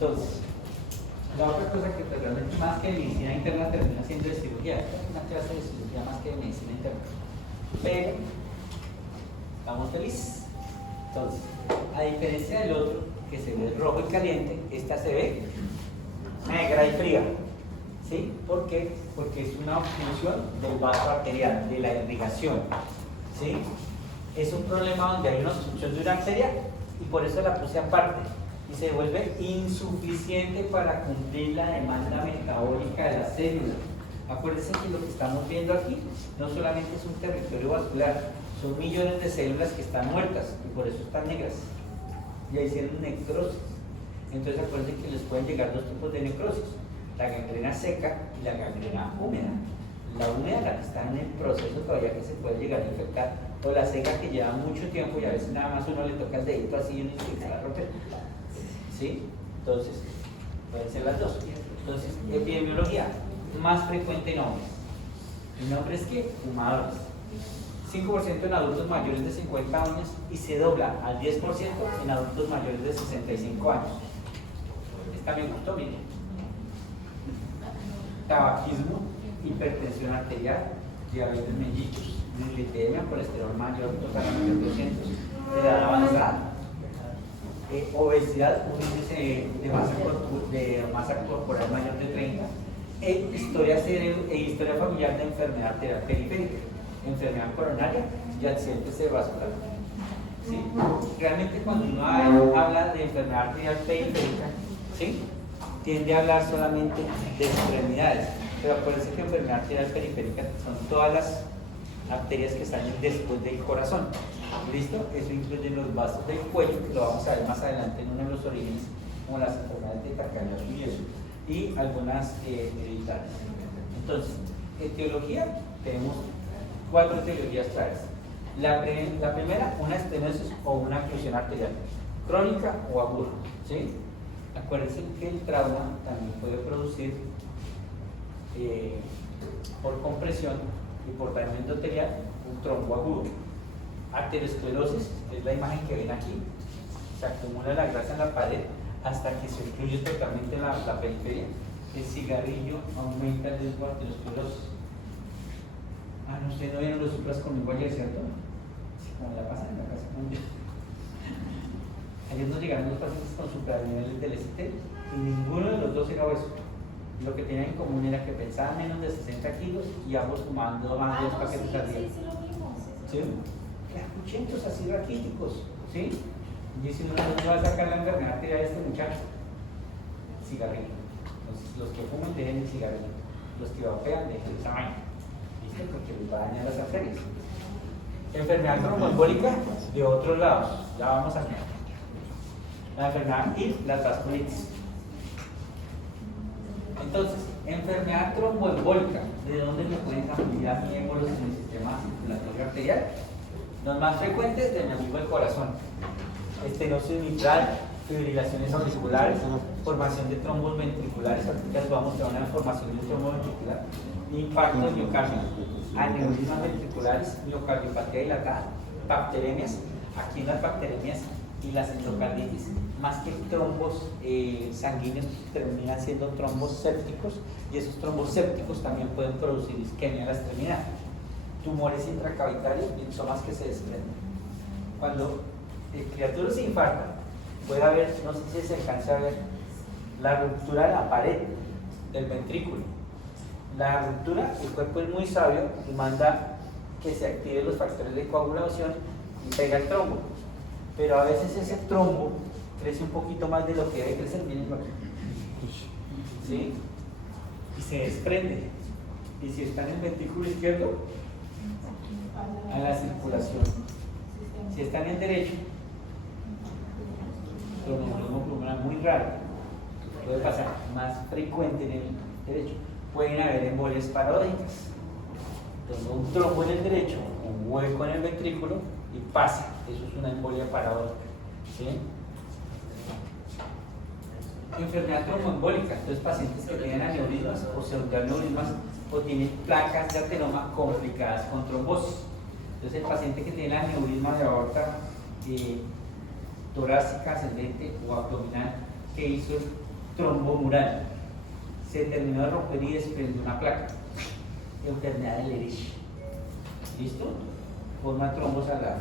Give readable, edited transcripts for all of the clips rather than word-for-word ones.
Entonces, la otra cosa que realmente más que medicina interna termina siendo de cirugía, es una clase de cirugía más que de medicina interna. Pero estamos felices. Entonces, a diferencia del otro, que se ve rojo y caliente, esta se ve negra y fría. ¿Sí? ¿Por qué? Porque es una obstrucción del vaso arterial, de la irrigación. ¿Sí? Es un problema donde hay una obstrucción de una arteria y por eso la puse aparte. Y se vuelve insuficiente para cumplir la demanda metabólica de la célula. Acuérdense que lo que estamos viendo aquí no solamente es un territorio vascular, son millones de células que están muertas y por eso están negras. Ya hicieron necrosis. Entonces acuérdense que les pueden llegar dos tipos de necrosis: la gangrena seca y la gangrena húmeda. La húmeda, la que está en el proceso todavía que se puede llegar a infectar, o la seca que lleva mucho tiempo y a veces nada más uno le toca el dedito así y uno se la rompe. ¿Sí? Entonces, pueden ser las dos. Entonces, epidemiología más frecuente en hombres. El nombre es que fumadores. 5% en adultos mayores de 50 años y se dobla al 10% en adultos mayores de 65 años. Esta me gustó, miren. Tabaquismo, hipertensión arterial, diabetes mellitus, dislipidemia, colesterol mayor, total a 200, edad avanzada, obesidad, un índice de masa corporal mayor de 30, historia familiar de enfermedad arterial periférica, enfermedad coronaria y accidente cerebrovascular. ¿Sí? Realmente cuando uno habla de enfermedad arterial periférica, ¿sí?, tiende a hablar solamente de extremidades, pero acuérdense que enfermedad arterial periférica son todas las arterias que están después del corazón. ¿Listo? Eso incluye los vasos del cuello, que lo vamos a ver más adelante en uno de los orígenes, como las enfermedades de cardiaco y eso, y algunas hereditarias. Entonces, etiología, tenemos 4 etiologías claras. La primera, una estenosis o una oclusión arterial, crónica o aguda. ¿Sí? Acuérdense que el trauma también puede producir por compresión y por daño endotelial un trombo agudo. Arteriosclerosis es la imagen que ven aquí. Se acumula la grasa en la pared hasta que se ocluye totalmente la periferia. El cigarrillo aumenta el riesgo de arteriosclerosis. Ah, no, ustedes no vieron los supras conmigo ayer, ¿cierto? Sí, como la pasan en la casa con yo. Ayer nos llegaron los pacientes con supraniveles del ST y ninguno de los dos era obeso. Lo que tenían en común era que pensaban menos de 60 kilos y ambos fumaban dos paquetes al día. ¿Sí? Cuchentos así raquíticos, ¿sí? Y si uno no va a sacar la enfermedad arterial de este muchacho, cigarrillo. Entonces, los que fuman dejen el cigarrillo, los que vapean dejen esa vaina, ¿viste? Porque les va a dañar las arterias. Enfermedad tromboembólica de otros lados, ya vamos a ver. La enfermedad y las vasculitis. Entonces, enfermedad tromboembólica, ¿de dónde me pueden transmitir a mí émbolos en el sistema circulatorio arterial? Los más frecuentes del amigo del corazón: estenosis mitral, fibrilaciones auriculares, formación de trombos ventriculares. Ahorita les voy a mostrar una formación de trombo ventricular, infarto de miocardio, aneurismas ventriculares, miocardiopatía dilatada, bacteremias. Aquí en las bacteremias y las endocarditis, más que trombos sanguíneos, terminan siendo trombos sépticos, y esos trombos sépticos también pueden producir isquemia de la extremidad. Tumores intracavitarios, linfomas que se desprenden. Cuando el criatura se infarta, puede haber, no sé si se alcanza a ver, la ruptura de la pared del ventrículo. La ruptura, el cuerpo es muy sabio y manda que se activen los factores de coagulación y pega el trombo. Pero a veces ese trombo crece un poquito más de lo que debe crecer, miren aquí. ¿Sí? Y se desprende. Y si está en el ventrículo izquierdo, a la circulación. Si está en el derecho, tromboembolismo pulmonar muy raro, puede pasar, más frecuente en el derecho. Pueden haber embolias paródicas, donde un trombo en el derecho, un hueco en el ventrículo y pasa. Eso es una embolia paródica. ¿Sí? Enfermedad tromboembólica, entonces pacientes que tienen aneurismas o pseudoaneurismas o tienen placas de atenoma complicadas con trombosis. Entonces el paciente que tiene aneurisma de aorta torácica ascendente o abdominal, que hizo el trombo mural. Se terminó de romper y desprendió una placa. Enfermedad de Lerich. ¿Listo? Forma trombo sagrado.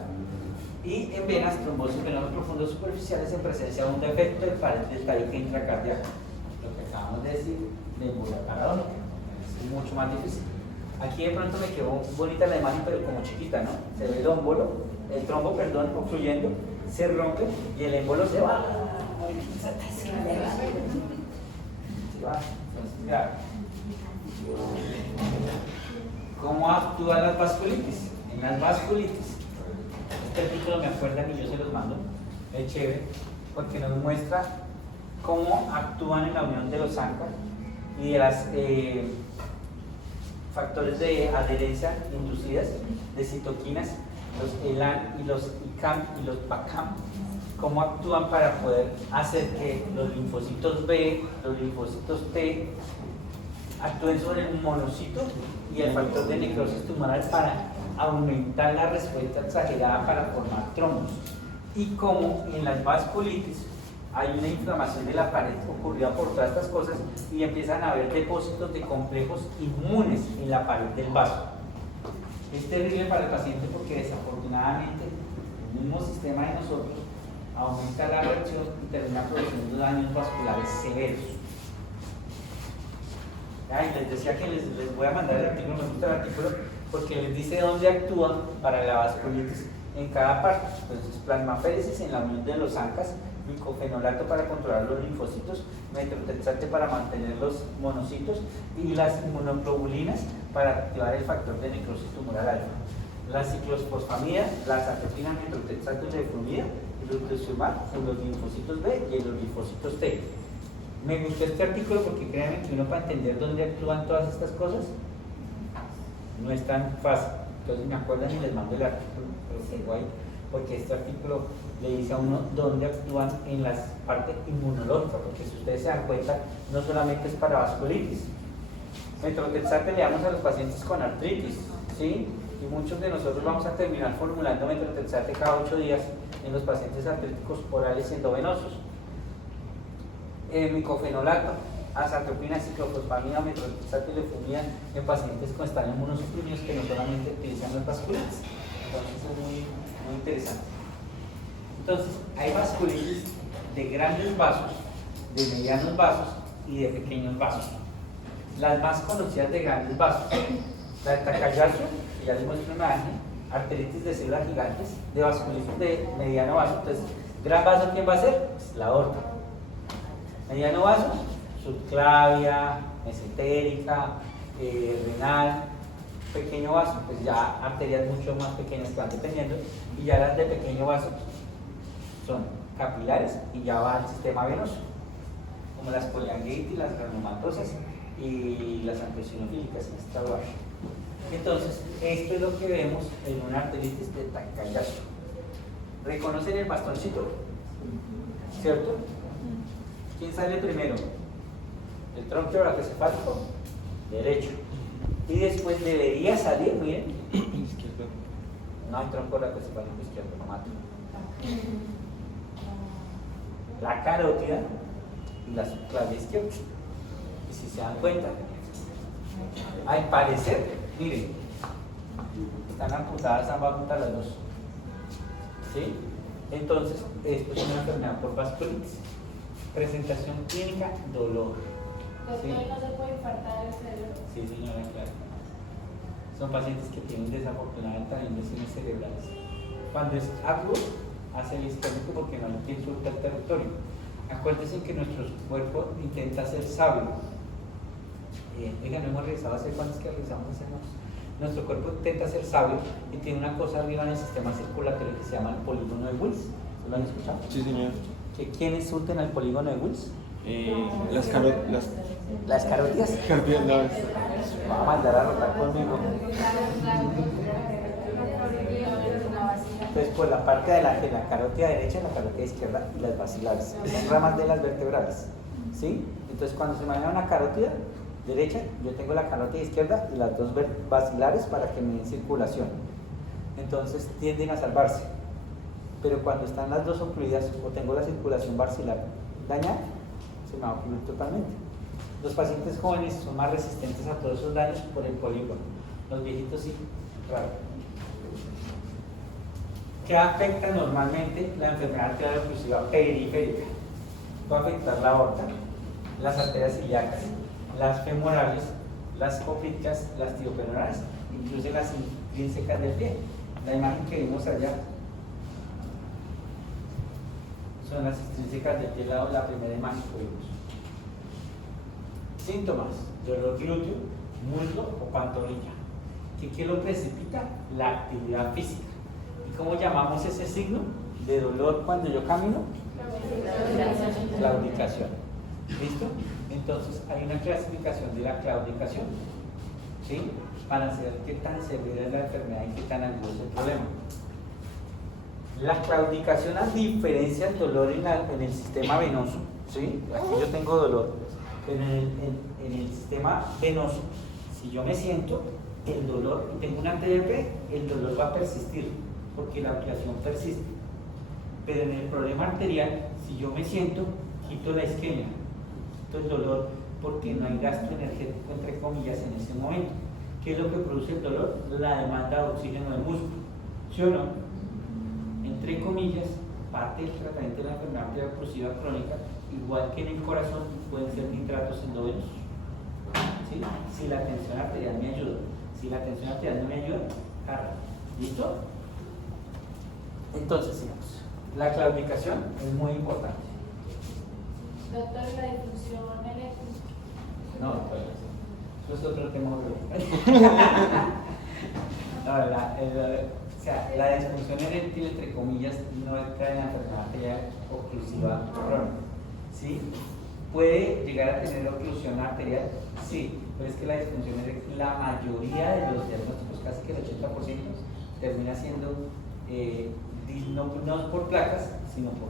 Y en venas, trombosis venosos profundos superficiales en presencia de un defecto de pared del tabique intracardíaco. Lo que acabamos de decir, de embolia paradójica. Es mucho más difícil. Aquí de pronto me quedó bonita la imagen, pero como chiquita, ¿no? Se ve el trombo, perdón, ocluyendo, se rompe y el émbolo se va. Se va. Entonces, ya. ¿Cómo actúan las vasculitis? En las vasculitis, este artículo me acuerdan y yo se los mando, es chévere, porque nos muestra cómo actúan en la unión de los ANCA y de las factores de adherencia inducidas, de citoquinas, los ELAN y los ICAM y los PACAM, cómo actúan para poder hacer que los linfocitos B, los linfocitos T, actúen sobre el monocito y el factor de necrosis tumoral para aumentar la respuesta exagerada para formar trombos. Y cómo en las vasculitis hay una inflamación de la pared ocurrida por todas estas cosas y empiezan a haber depósitos de complejos inmunes en la pared del vaso. Es terrible para el paciente porque desafortunadamente el mismo sistema de nosotros aumenta la reacción y termina produciendo daños vasculares severos. Ay, les decía que les voy a mandar el artículo, me gusta el artículo porque les dice dónde actúan para la vasculitis en cada parte. Entonces, plasmaféresis en la unión de los ANCAs, micofenolato para controlar los linfocitos, metrotexate para mantener los monocitos y las inmunoglobulinas para activar el factor de necrosis tumoral alfa. La ciclofosfamida, la azatropina, metrotexato y leflunomida, el rituximab en los linfocitos B y en los linfocitos T. Me gustó este artículo porque créanme que uno para entender dónde actúan todas estas cosas no es tan fácil. Entonces me acuerdan y les mando el artículo, pero tengo ahí, porque este artículo le dice a uno dónde actúan en las partes inmunológicas, porque si ustedes se dan cuenta, no solamente es para vasculitis. Metrotexate le damos a los pacientes con artritis, ¿sí? Y muchos de nosotros vamos a terminar formulando metrotexate cada 8 días en los pacientes artríticos orales endovenosos. Micofenolato, azatropina, ciclofosfamida, metrotexate y leflunomida en pacientes con estados inmunosuprimidos que no solamente utilizan las vasculitis. Entonces es muy interesante. Entonces, hay vasculitis de grandes vasos, de medianos vasos y de pequeños vasos. Las más conocidas de grandes vasos, la de Takayasu, que ya les muestro una imagen, arteritis de células gigantes, de vasculitis de mediano vaso. Entonces, gran vaso, ¿quién va a ser? Pues la aorta. Mediano vaso, subclavia, mesentérica, renal. Pequeño vaso, pues ya arterias mucho más pequeñas que van dependiendo, y ya las de pequeño vaso son capilares y ya va al sistema venoso, como las poliangiitis, las granulomatosas y las angiosinofilicas en esta lugar. Entonces, esto es lo que vemos en una arteritis de Takayasu. ¿Reconocen el bastoncito? ¿Cierto? ¿Quién sale primero? El tronco toracoencefálico derecho. Y después debería salir, miren, no hay tronco toracoencefálico izquierdo, no mato. La carótida y la subclavia izquierda. Y si se dan cuenta, al parecer, miren, están apuntadas ambas juntas las dos. ¿Sí? Entonces, esto es una enfermedad por vasculitis. Presentación clínica, dolor. ¿Sí? ¿No se puede infartar el cerebro? Sí, señora, claro. Son pacientes que tienen desafortunadamente también lesiones cerebrales. Cuando es agudo, hace el isquémico porque no le insulta el territorio. Acuérdense que nuestro cuerpo intenta ser sabio. Oiga, no hemos revisado hace cuántos que revisamos hace unos. Nuestro cuerpo intenta ser sabio y tiene una cosa arriba en el sistema circulatorio que se llama el polígono de Wills. ¿Lo han escuchado? Sí, señor. ¿Quién insulta en el polígono de Wills? Las carotidas. ¿Las carótidas? Va a mandar a rotar conmigo. Entonces, por la parte de la carótida derecha y la carótida izquierda y las basilares. Son ramas de las vertebrales. ¿Sí? Entonces, cuando se imagina una carótida derecha, yo tengo la carótida izquierda y las dos basilares para que me den circulación. Entonces, tienden a salvarse. Pero cuando están las dos ocluidas o tengo la circulación basilar dañada, se me va a ocluir totalmente. Los pacientes jóvenes son más resistentes a todos esos daños por el polígono. Los viejitos sí, raro. ¿Qué afecta normalmente la enfermedad arterial oclusiva periférica? Puede afectar la aorta, las arterias ilíacas, las femorales, las coclíticas, las tioperoneales, incluso las intrínsecas del pie. La imagen que vimos allá son las intrínsecas del pie, la primera imagen que vimos. Síntomas: dolor glúteo, muslo o pantorrilla. ¿Qué lo precipita? La actividad física. ¿Y cómo llamamos ese signo de dolor cuando yo camino? Claudicación. ¿Listo? Entonces hay una clasificación de la claudicación, ¿sí? Para saber qué tan severa es la enfermedad y qué tan agudo es el problema. La claudicación, a diferencia del dolor en el sistema venoso, ¿sí? Aquí yo tengo dolor, pero en el sistema venoso, si yo me siento, el dolor, tengo una TDP, el dolor va a persistir, porque la oclusión persiste. Pero en el problema arterial, si yo me siento, quito la isquemia, quito el dolor, porque no hay gasto energético, entre comillas, en ese momento. ¿Qué es lo que produce el dolor? La demanda de oxígeno del músculo, ¿sí o no? Entre comillas, parte del tratamiento de la enfermedad arterial oclusiva crónica, igual que en el corazón, pueden ser nitratos endovenosos. ¿Sí? Si la tensión arterial me ayuda, si la tensión arterial no me ayuda, carga. ¿Listo? Entonces, sigamos. La claudicación es muy importante. Doctor, la difusión eléctrica. No, eso es otro tema. No, la disfunción eréctil, entre comillas, no entra en la enfermedad arterial oclusiva crónica. ¿Sí? ¿Puede llegar a tener oclusión arterial? Sí, pero es que la disfunción eréctil, la mayoría de los diagnósticos, casi que el 80%, termina siendo no por placas, sino por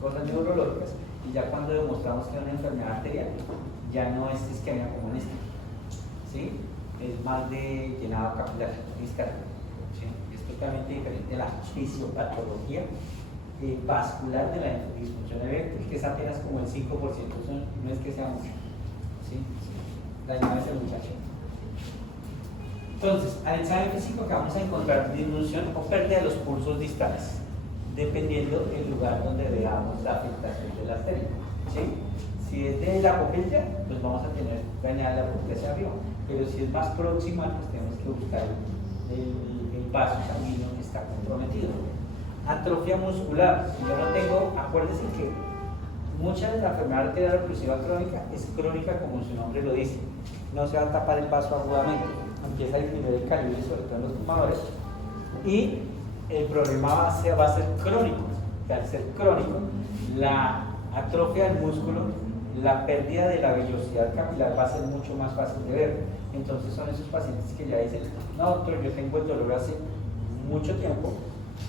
cosas neurológicas, y ya cuando demostramos que es una enfermedad arterial, ya no es isquemia como en esta, ¿sí? Es más de llenado capilar, discal, ¿sí? Es totalmente diferente a la fisiopatología vascular de la disfunción eréctil, que es apenas como el 5%, no es que sea mucho, ¿sí? La llamada es el muchacho. Entonces, al examen físico que vamos a encontrar disminución o pérdida de los pulsos distales, dependiendo del lugar donde veamos la afectación de la arteria, ¿sí? Si es de la popltea, pues vamos a tener dañada la popltea hacia arriba, pero si es más proximal, pues tenemos que buscar el vaso sanguíneo que está comprometido. Atrofia muscular, si yo no tengo, acuérdense que mucha de la enfermedad arterial oclusiva crónica es crónica como su nombre lo dice, no se va a tapar el vaso agudamente, empieza a disminuir el calibre, sobre todo en los fumadores, y el problema va a ser crónico, que al ser crónico, la atrofia del músculo, la pérdida de la vellosidad capilar va a ser mucho más fácil de ver. Entonces son esos pacientes que ya dicen, no doctor, yo tengo el dolor hace mucho tiempo,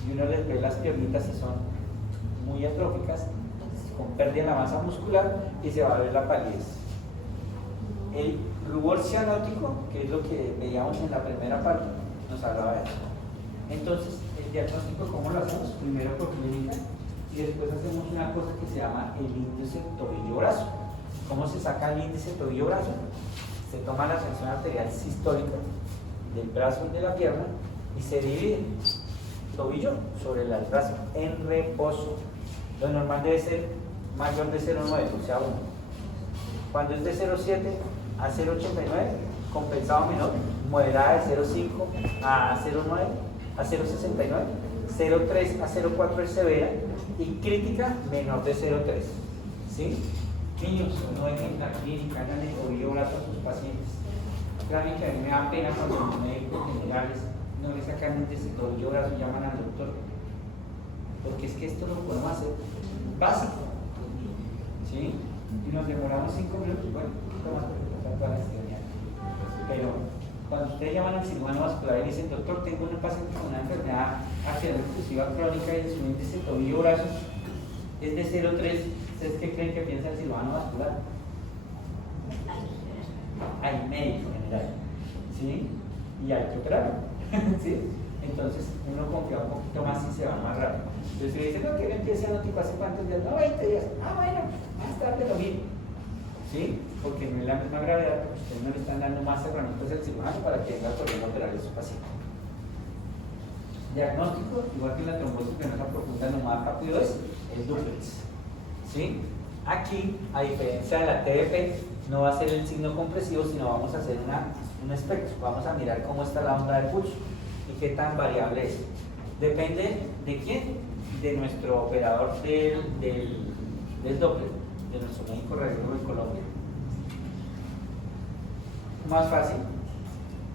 y uno les ve las piernitas y son muy atróficas, con pérdida de la masa muscular, y se va a ver la palidez. El rubor cianótico, que es lo que veíamos en la primera parte, nos hablaba de eso. Entonces, el diagnóstico, ¿cómo lo hacemos? Primero por clínica, y después hacemos una cosa que se llama el índice tobillo-brazo. ¿Cómo se saca el índice tobillo-brazo? Se toma la tensión arterial sistólica del brazo y de la pierna y se divide tobillo sobre el brazo en reposo. Lo normal debe ser mayor de 0,9, o sea 1. Cuando es de 0,7 a 0,89, compensado menor, moderada de 0,5 a 0,9 a 0,69, 0,3 a 0,4 es severa y crítica menor de 0,3. ¿Sí? Niños, no dejen en la clínica, hagan el tobillo brazo a sus pacientes. Créanme que a mí me da pena cuando los médicos generales no le sacan índice tobillo brazo y llaman al doctor. Porque es que esto lo podemos hacer básico. ¿Sí? Y nos demoramos 5 minutos, bueno, un poquito más porque está toda la historia. Pero cuando ustedes llaman al cirujano vascular y dicen, doctor, tengo un paciente con una enfermedad arterial oclusiva crónica y su índice tobillo-brazo es de 0,3, ¿ustedes qué creen que piensa el cirujano vascular? Hay médico general, ¿sí? Y hay que operarlo, ¿sí? entonces uno confía un poquito más y se va más rápido. Entonces si le dicen, no, que él empiece cianótico hace cuántos días, no, 20 días, bueno, más tarde lo mismo, ¿sí? Porque no es la misma gravedad, porque ustedes no le están dando más herramientas al cirujano para que venga corriendo a operar a su paciente. Diagnóstico, igual que en la trombosis venosa profunda, lo más rápido es el dúplex, ¿sí? Aquí, a diferencia de la TDP, no va a ser el signo compresivo, sino vamos a hacer un espectro. Vamos a mirar cómo está la onda del pulso y qué tan variable es. Depende de quién, de nuestro operador del Doppler, de nuestro médico radiólogo en Colombia. Más fácil,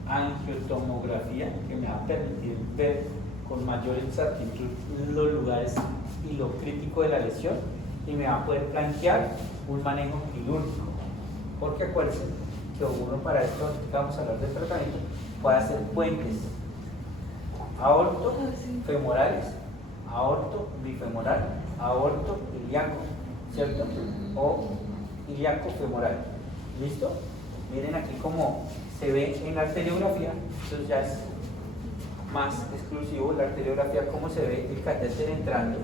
angiotomografía, que me va a permitir ver con mayor exactitud los lugares y lo crítico de la lesión, y me va a poder plantear un manejo quirúrgico, porque acuérdense que uno para esto que vamos a hablar del tratamiento puede hacer puentes aorto femorales, aorto bifemoral, aorto ilíaco, ¿cierto? O ilíaco femoral. ¿Listo? Miren aquí cómo se ve en la arteriografía, eso ya es más exclusivo, la arteriografía, cómo se ve el catéter entrando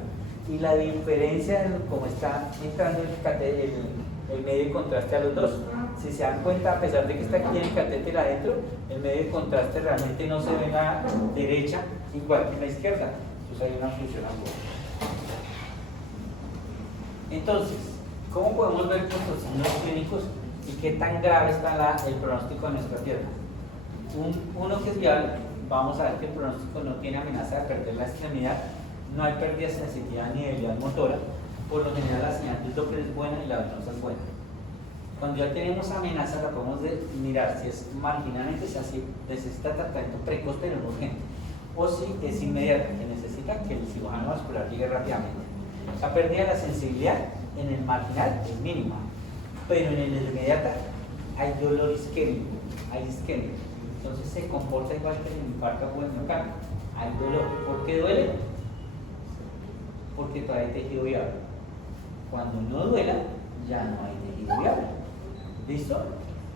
y la diferencia de cómo está entrando el medio de contraste a los dos. Si se dan cuenta, a pesar de que está aquí el catéter adentro, el medio de contraste realmente no se ve en la derecha igual que en la izquierda. Entonces hay una función ambos. Entonces, ¿cómo podemos ver nuestros signos clínicos y qué tan grave está el pronóstico de nuestra pierna? Uno que es viable, vamos a ver que el pronóstico no tiene amenaza de perder la extremidad, no hay pérdida de sensibilidad ni debilidad motora, por lo general la señal del Doppler es buena y la venosa es buena. Cuando ya tenemos amenaza la podemos mirar si es marginalmente, si necesita tratamiento precoz pero no urgente, o si es inmediata, que necesita que el cirujano vascular llegue rápidamente. La pérdida de la sensibilidad en el marginal es mínima, pero en el inmediata hay dolor isquémico, hay isquemia. Entonces se comporta igual que en el infarto o en el miocardio. Hay dolor. ¿Por qué duele? Porque todavía hay tejido viable. Cuando no duela, ya no hay tejido viable. ¿Listo?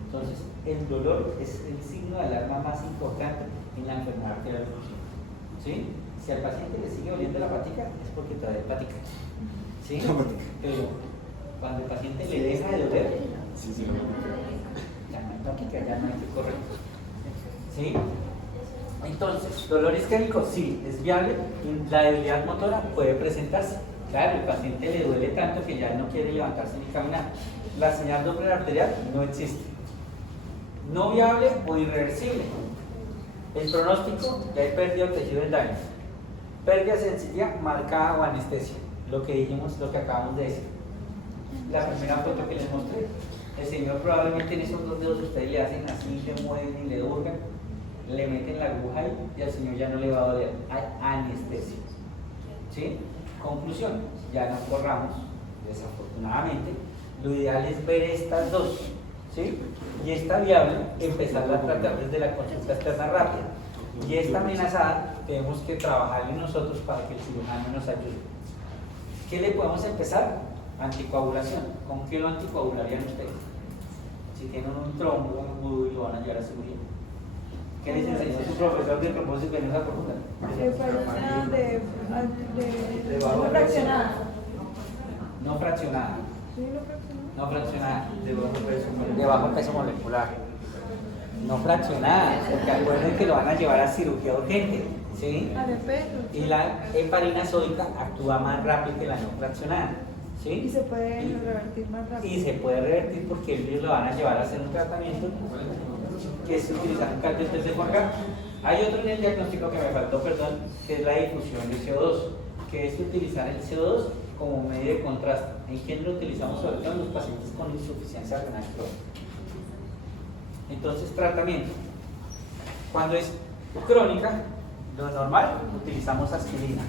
Entonces, el dolor es el signo de alarma más importante en la enfermedad arterial. ¿Sí? Si al paciente le sigue doliendo la patica, es porque todavía hay patica. ¿Sí? Pero cuando el paciente le deja de doler, ya no hay patica, ya no hay que correr. ¿Sí? Entonces, dolor isquémico, sí, es viable, y la debilidad motora puede presentarse. Claro, el paciente le duele tanto que ya no quiere levantarse ni caminar. La señal Doppler arterial no existe. No viable o irreversible. El pronóstico, ya hay pérdida de tejido del daño. Pérdida sencilla, marcada o anestesia. Lo que dijimos, lo que acabamos de decir. La primera foto que les mostré. El señor probablemente en esos dos dedos ustedes le hacen así, le mueven y le hurgan, le meten la aguja ahí y al señor ya no le va a doler. Hay anestesia. ¿Sí? Conclusión, ya nos corramos, desafortunadamente. Lo ideal es ver estas dos, ¿sí? Y esta viable, empezarla a tratar desde la consulta externa rápida. Y esta amenazada, tenemos que trabajarle nosotros para que el cirujano nos ayude. ¿Qué le podemos empezar? Anticoagulación. ¿Con qué lo anticoagularían ustedes? Si tienen un trombo agudo y lo van a llevar a cirugía. ¿Qué les enseñó su profesor de trombosis venosa profunda? No fraccionada. No fraccionada. Sí, no fraccionada. No fraccionada, de bajo peso molecular. No fraccionada, porque acuerden que lo van a llevar a cirugía urgente, ¿sí? Y la heparina sódica actúa más rápido que la no fraccionada, ¿sí? Y se puede revertir más rápido. Y se puede revertir porque ellos lo van a llevar a hacer un tratamiento que es utilizar un catéter de Juan. Hay otro en el diagnóstico que me faltó, perdón, que es la difusión de CO2, que es utilizar el CO2 como medio de contraste. ¿En quién lo utilizamos? Sobre todo en los pacientes con insuficiencia renal crónica. Entonces, tratamiento. Cuando es crónica, lo normal, utilizamos aspirina.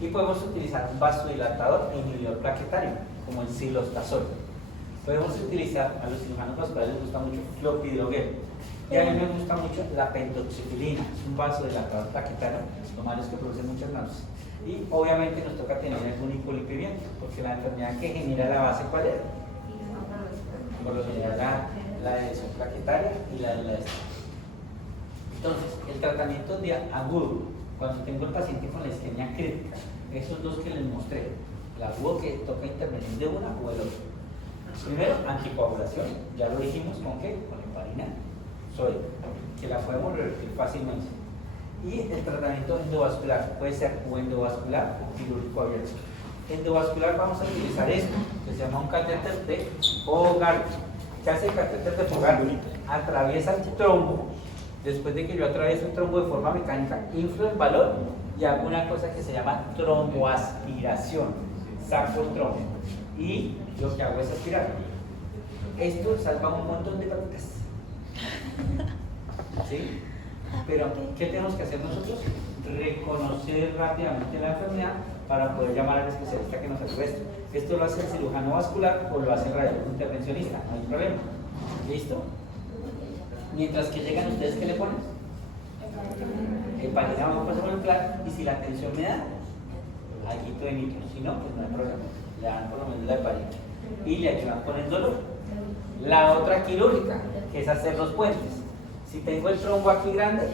Y podemos utilizar un vasodilatador e inhibidor plaquetario, como el silostazol. Podemos utilizar, a los cirujanos vasculares les gusta mucho clopidogrel. Y a mí me gusta mucho la pentoxifilina, es un vasodilatador plaquetario, lo malo es que produce muchas náuseas. Y obviamente nos toca tener algún hipolipemiante, porque la enfermedad que genera la base, ¿cuál es? Por lo general la lesión plaquetaria y la de la Entonces, el tratamiento de agudo Cuando tengo el paciente con la isquemia crítica, esos dos que les mostré, la hubo que toca intervenir de una o del otro. Primero, anticoagulación, ya lo dijimos, ¿con qué? Con heparina sódica, que la podemos revertir fácilmente. Y el tratamiento endovascular puede ser o endovascular o quirúrgico abierto. Endovascular vamos a utilizar esto, que se llama un catéter de Fogarty. ¿Qué hace el catéter de Fogarty? Atraviesa el trombo. Después de que yo atravieso el trombo de forma mecánica, inflo el balón y hago una cosa que se llama tromboaspiración. Saco el trombo y lo que hago es aspirar. Esto salva un montón de papitas. ¿Sí? Pero, ¿qué tenemos que hacer nosotros? Reconocer rápidamente la enfermedad para poder llamar al especialista que nos ayude esto. Esto lo hace el cirujano vascular o lo hace el radiólogo intervencionista, no hay problema. ¿Listo? Mientras que llegan ustedes, ¿qué le ponen? Heparina vamos a pasar por el plan y si la tensión me da, alguito de nitro, si no, pues no hay problema. Le dan por lo menos la heparina y le ayudan con el dolor. La otra quirúrgica, que es hacer los puentes. Si tengo el trombo aquí grande,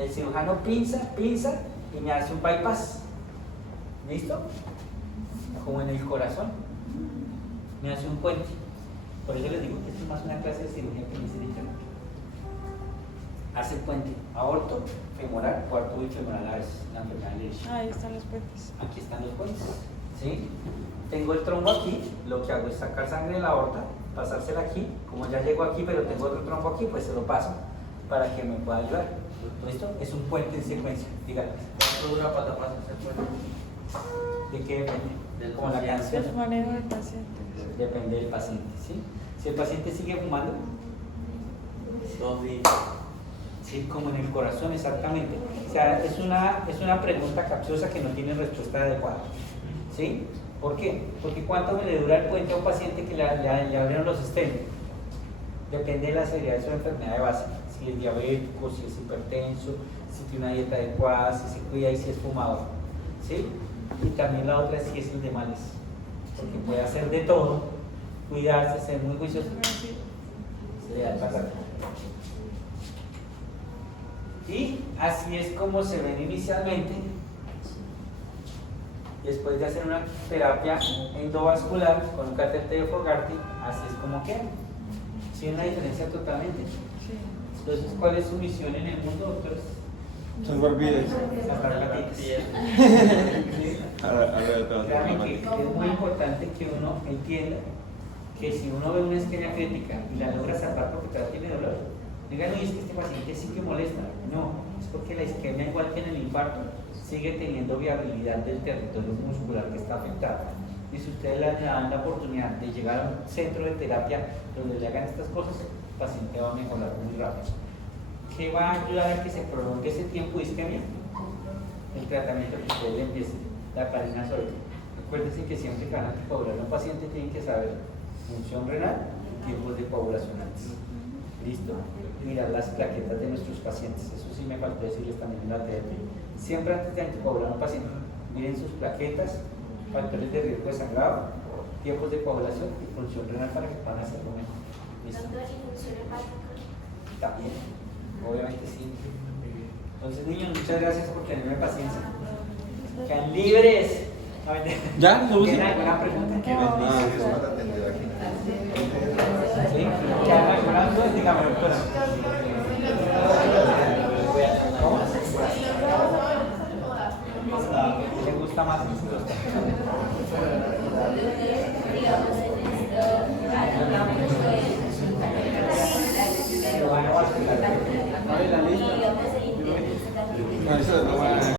el cirujano pinza y me hace un bypass. ¿Listo? Como en el corazón. Me hace un puente. Por eso les digo que esto es más una clase de cirugía que misericordia. Hace el puente aorto, femoral, cuarto y femoral a veces, la enfermedad de Lesch. Ahí están los puentes. Aquí están los puentes. ¿Sí? Tengo el trombo aquí, lo que hago es sacar sangre de la aorta, pasársela aquí. Como ya llego aquí, pero tengo otro trombo aquí, pues se lo paso para que me pueda ayudar. ¿Listo? Es un puente en secuencia. Díganme. ¿Cuánto dura para hacer puente? ¿De qué depende? Como la canción. El manejo del paciente. Depende del paciente, ¿sí? Si el paciente sigue fumando, 2 días. sí, como en el corazón, exactamente. O sea, es una pregunta capciosa que no tiene respuesta adecuada, ¿sí? ¿Por qué? Porque ¿cuánto me le dura el puente a un paciente que le abrieron los stents? Depende de la severidad de su enfermedad de base. Si es diabético, si es hipertenso, si tiene una dieta adecuada, si se cuida y si es fumador, ¿sí? Y también la otra es si es el de males, porque puede hacer de todo, cuidarse, ser muy juicioso, se le da el pasaje. Y así es como se ven inicialmente, después de hacer una terapia endovascular con un catéter de Fogarty, así es como queda. ¿Sí hay una diferencia totalmente? Sí. Entonces, ¿cuál es su misión en el mundo, doctores? Salvar vidas. Salvar patitas. Créanme que es muy importante que uno entienda que si uno ve una isquemia crítica y la logra salvar porque todavía tiene dolor, digan, oye, es que este paciente sí que molesta. No, es porque la isquemia, igual que en el infarto, sigue teniendo viabilidad del territorio muscular que está afectado. Y si ustedes le dan la oportunidad de llegar a un centro de terapia donde le hagan estas cosas, el paciente va a mejorar muy rápido. ¿Qué va a ayudar a que se prolongue ese tiempo de isquemia? El tratamiento que ustedes le empiecen, la heparina sódica. Recuérdense que siempre que van a coagular a un paciente tienen que saber función renal y tiempos de coagulación antes. ¿Listo? Mirar las plaquetas de nuestros pacientes, eso sí me faltó decirles también en la TDP. Siempre antes de anticoagular a un paciente, miren sus plaquetas, factores de riesgo de sangrado, tiempos de coagulación y función renal para que puedan hacerlo mejor. ¿Listo? Doctor, ¿y función hepática? También, obviamente sí. Entonces, niños, muchas gracias por tenerme paciencia. Quedan libres. ¿Ya? ¿Tienen alguna pregunta? No, ¿Sí? ¿Quedan alguna duda? Dígame, doctora. ¿Cómo? ¿Le gusta más esto? ¿No le la lista?